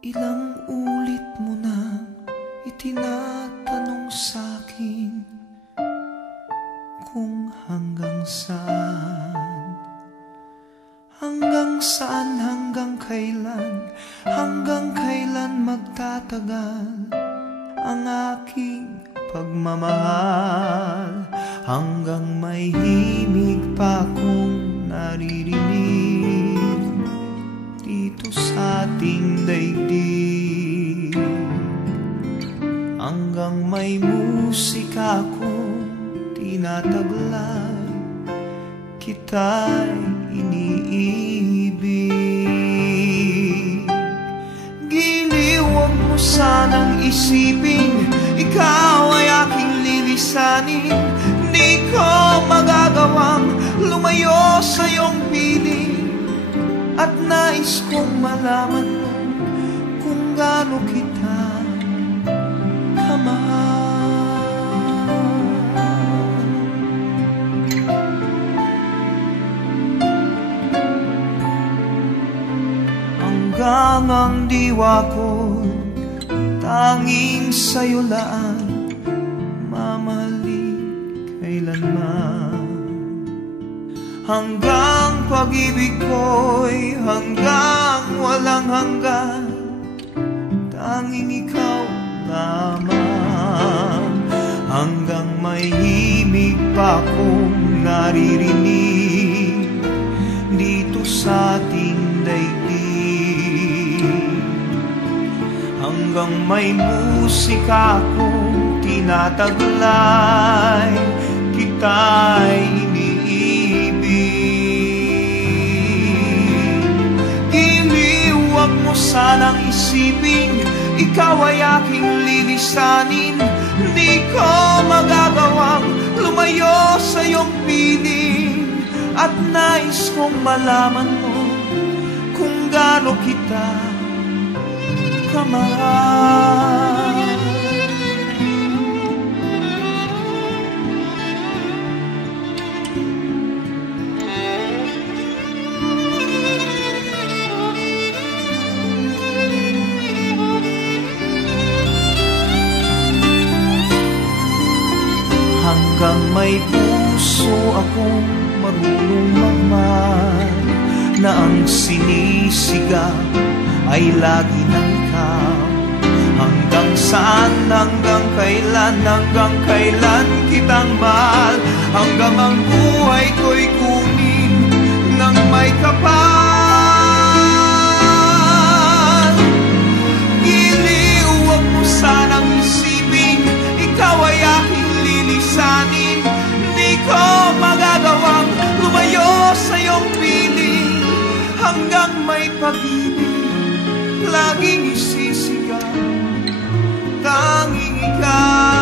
Ilang ulit mo na itinatanong sa'kin kung hanggang saan, hanggang kailan magtatagal ang aking pagmamahal, hanggang may himig pa akong naririnig dito sa ating daigdig, hanggang may musika akong tinataglay, kita'y iniibig. Giliw, huwag mo sanang isipin ikaw ay aking lilisanin. Di ko magagawang lumayo sa iyong piling, at nais kong malaman mo kung gaano kita kamahal. Hanggang ang diwa ko tanging sa'yo laan, mamahalin kailanman. Hanggang pag-ibig ko'y hanggang walang hanggan, tanging ikaw lamang. Hanggang may himig pa akong naririnig dito sa ating daigdig, hanggang may musika akong tinataglay, kita'y iniibig. Giliw, huwag mo sanang isipin ikaw ay aking lilisanin. Di ko magagawang lumayo sa iyong piling, at nais kong malaman mo kung gaano kita kamahal. Hanggang may puso akong marunong magmahal, na ang sinisigaw ay lagi ng ikaw. Hanggang saan, hanggang kailan kitang mahal, hanggang ang buhay ko'y kunin ng may kapal. Giliw, huwag mo sanang isipin ikaw ay aking lilisanin. Di ko magagawang lumayo sa iyong piling, hanggang may pag-ibig laging isisigaw, tanging ikaw.